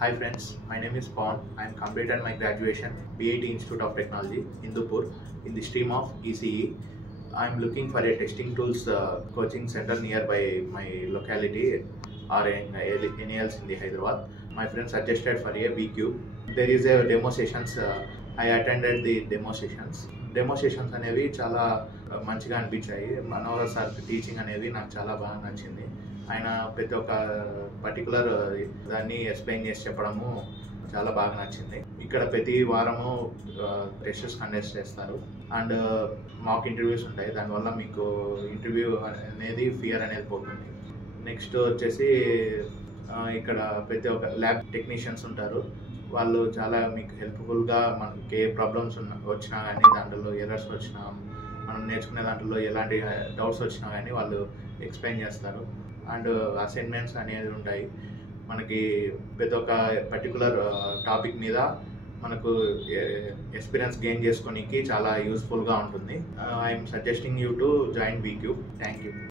Hi friends, my name is Pawan. I am completed my graduation BIT Institute of Technology, Hindupur, in the stream of ECE. I am looking for a testing tools coaching center nearby my locality or in any else in the Hyderabad. My friend suggested for a VQ. There is a demo sessions. I attended the demo sessions. Demo sessions అనేవి చాలా మంచిగా అనిపించాయి. Manohar sir teaching అనేది నాకు చాలా బాగా నచ్చింది. ఆయన ప్రతి ఒక్క పర్టికులర్ దాన్ని ఎక్స్ప్లెయిన్ చేసి చెప్పడము చాలా బాగా నచ్చింది. ఇక్కడ ప్రతి వారము టెస్ట్స్ కండక్ట్ చేస్తారు అండ్ మాక్ ఇంటర్వ్యూస్ ఉంటాయి. దానివల్ల మీకు ఇంటర్వ్యూ అనేది ఫియర్ అనేది పోతుంది. నెక్స్ట్ వచ్చేసి ఇక్కడ ప్రతి ఒక్క ల్యాబ్ టెక్నీషియన్స్ ఉంటారు. వాళ్ళు చాలా మీకు హెల్ప్ఫుల్గా మనకి ఏ ప్రాబ్లమ్స్ వచ్చినా కానీ, దాంట్లో ఎర్రర్స్ వచ్చినా, మనం నేర్చుకునే దాంట్లో ఎలాంటి డౌట్స్ వచ్చినా కానీ వాళ్ళు ఎక్స్ప్లెయిన్ చేస్తారు. అండ్ అసైన్మెంట్స్ అనేది ఉంటాయి. మనకి ప్రతి ఒక్క పర్టికులర్ టాపిక్ మీద మనకు ఎక్స్పీరియన్స్ గెయిన్ చేసుకోనికి చాలా యూస్ఫుల్గా ఉంటుంది. I'm suggesting you to join VQ. Thank you.